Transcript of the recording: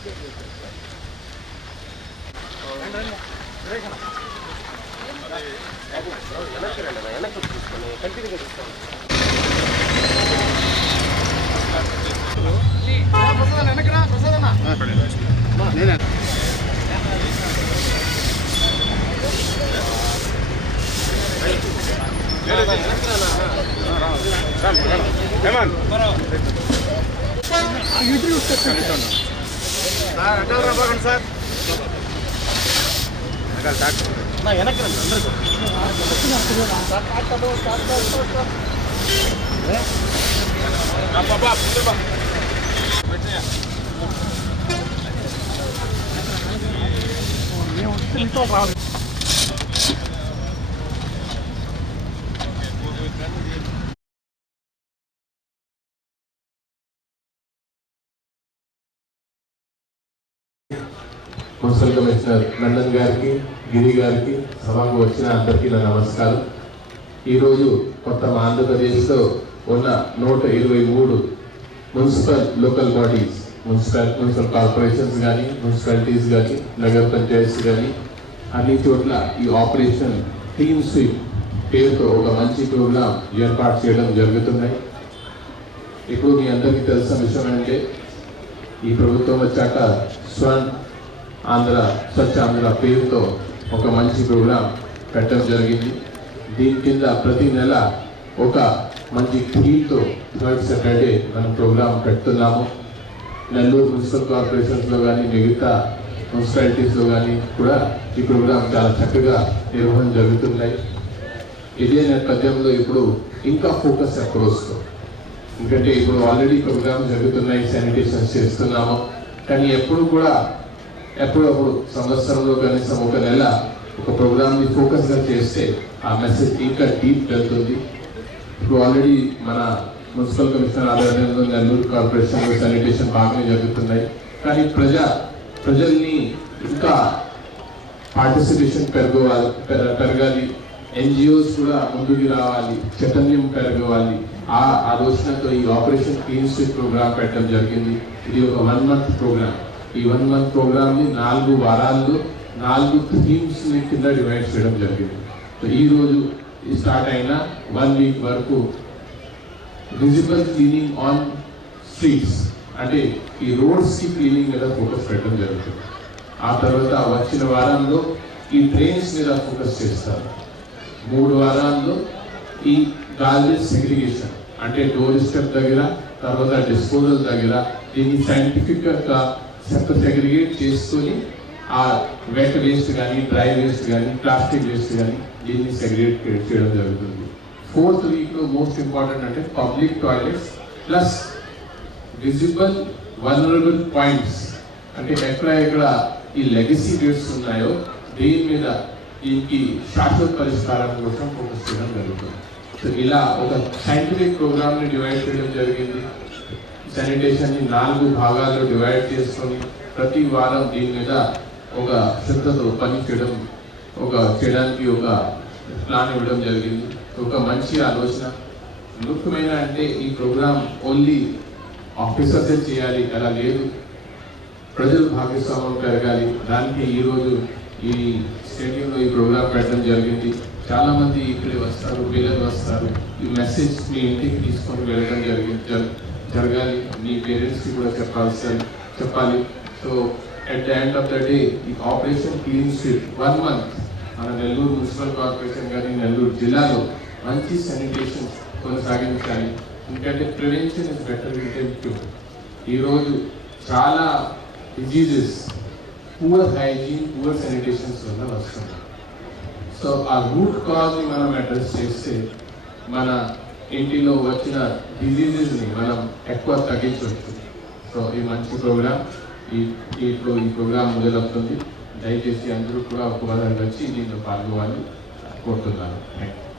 Sir వెనక్కి రావాలి. Municipal commissioner Nandan గారికి, గిరి గారికి, సభకు వచ్చిన అందరికీ నా నమస్కారం. ఈరోజు మొత్తం ఆంధ్రప్రదేశ్లో ఉన్న 123 municipal local bodies, municipal corporations కానీ, మున్సిపాలిటీస్ కానీ, నగర పంచాయతీస్ కానీ అన్ని చోట్ల ఈ ఆపరేషన్ టీమ్ స్వీప్ పేరుతో ఒక మంచి ప్రోగ్రాం ఏర్పాటు చేయడం జరుగుతున్నాయి. ఇప్పుడు మీ అందరికీ తెలిసిన విషయం అంటే ఈ ప్రభుత్వం వచ్చాక స్వచ్ఛ ఆంధ్ర పేరుతో ఒక మంచి ప్రోగ్రాం పెట్టడం జరిగింది. దీని కింద ప్రతి నెల ఒక మంచి థీమ్తో థర్డ్ సాటర్డే మనం ప్రోగ్రాం పెడుతున్నాము. నెల్లూరు మున్సిపల్ కార్పొరేషన్స్లో కానీ, మిగతా మున్సిపాలిటీస్లో కానీ కూడా ఈ ప్రోగ్రాం చాలా చక్కగా నిర్వహణ జరుగుతున్నాయి. ఇదే నేపథ్యంలో ఇప్పుడు ఇంకా ఫోకస్ అప్రోచ్తో, ఎందుకంటే ఇప్పుడు ఆల్రెడీ ప్రోగ్రామ్ జరుగుతున్నాయి, శానిటేషన్ చేస్తున్నాము. కానీ ఎప్పుడప్పుడు సంవత్సరంలో కనీసం ఒక నెల ఒక ప్రోగ్రామ్ని ఫోకస్గా చేస్తే ఆ మెసేజ్ ఇంకా డీప్ వెళ్తుంది. ఇప్పుడు ఆల్రెడీ మన మున్సిపల్ కమిషనర్ ఆధ్వర్యంలో నెల్లూరు కార్పొరేషన్లో శానిటేషన్ బాగానే జరుగుతున్నాయి. కానీ ప్రజల్ని ఇంకా పార్టిసిపేషన్ పెరగాలి, ఎన్జిఓస్ కూడా ముందుకు రావాలి, చైతన్యం పెరగవాలి. ఆ ఆలోచనతో ఈ ఆపరేషన్ క్లీన్ స్వీప్ ప్రోగ్రామ్ పెట్టడం జరిగింది. ఇది ఒక 1 month ప్రోగ్రామ్. ఈ 1 month ప్రోగ్రామ్ని 4 వారాల్లో 4 థీమ్స్ కింద డివైడ్ చేయడం జరిగింది. ఈ రోజు స్టార్ట్ అయిన 1 week వరకు విజిబుల్ క్లీనింగ్ ఆన్ స్ట్రీట్స్, అంటే ఈ రోడ్స్కి క్లీనింగ్ మీద ఫోకస్ పెట్టడం జరుగుతుంది. ఆ తర్వాత వచ్చిన వారంలో ఈ డ్రైన్స్ మీద ఫోకస్ చేస్తారు. 3 వారాల్లో ఈ గార్బేజ్ సెగ్రిగేషన్, అంటే డోర్ స్టెప్ దగ్గర, తర్వాత డిస్పోజల్ దగ్గర దీన్ని సైంటిఫిక్గా సెగ్రిగేట్ చేసుకొని ఆ వెట్ వేస్ట్ కానీ, డ్రై వేస్ట్ కానీ, ప్లాస్టిక్ వేస్ట్ కానీ దీన్ని సెగ్రిగేట్ చేయడం జరుగుతుంది. 4th weekలో మోస్ట్ ఇంపార్టెంట్ అంటే public toilets plus visible vulnerable points, అంటే ఎక్కడ ఈ లెగసీ గేట్స్ ఉన్నాయో దీని మీద దీనికి శాశ్వత పరిష్కారం కోసం ఫోకస్ చేయడం జరుగుతుంది. సో ఇలా ఒక సైంటిఫిక్ ప్రోగ్రామ్ని డివైడ్ చేయడం జరిగింది. శానిటేషన్ని 4 భాగాల్లో డివైడ్ చేసుకొని ప్రతి వారం దీని మీద ఒక శ్రద్ధతో పని చేయడానికి ఒక ప్లాన్ ఇవ్వడం జరిగింది. ఒక మంచి ఆలోచన. ముఖ్యమైన అంటే ఈ ప్రోగ్రామ్ ఓన్లీ ఆఫీసర్సే చేయాలి అలా లేదు, ప్రజలు భాగస్వామ్యం పెరగాలి. దానికి ఈరోజు ఈ స్టేడియంలో ఈ ప్రోగ్రామ్ పెట్టడం జరిగింది. చాలామంది ఇక్కడే వస్తారు, పిల్లలు వస్తారు. ఈ మెసేజ్ మీ ఇంటికి తీసుకొని వెళ్ళడం జరగాలి. మీ పేరెంట్స్కి కూడా చెప్పాలి. So at the end of the day ఈ ఆపరేషన్ క్లీన్ స్వీప్ 1 month మన నెల్లూరు మున్సిపల్ కార్పొరేషన్ కానీ, నెల్లూరు జిల్లాలో మంచి శానిటేషన్ కొనసాగించాలి. ఎందుకంటే prevention is better than cure. ఈరోజు చాలా diseases poor hygiene, poor sanitations వల్ల వస్తుంది. సో ఆ రూట్ కాజ్ని మనం అడ్రస్ చేస్తే మన ఇంటిలో వచ్చిన డిజీజెస్ని మనం ఎక్కువ తగ్గించవచ్చు. సో ఈ మంచి ప్రోగ్రామ్ ఈ ప్రోగ్రామ్ మొదలవుతుంది. దయచేసి అందరూ కూడా ఒక వారం వచ్చి దీంట్లో పాల్గొవాలని కోరుతున్నాను. Thank you.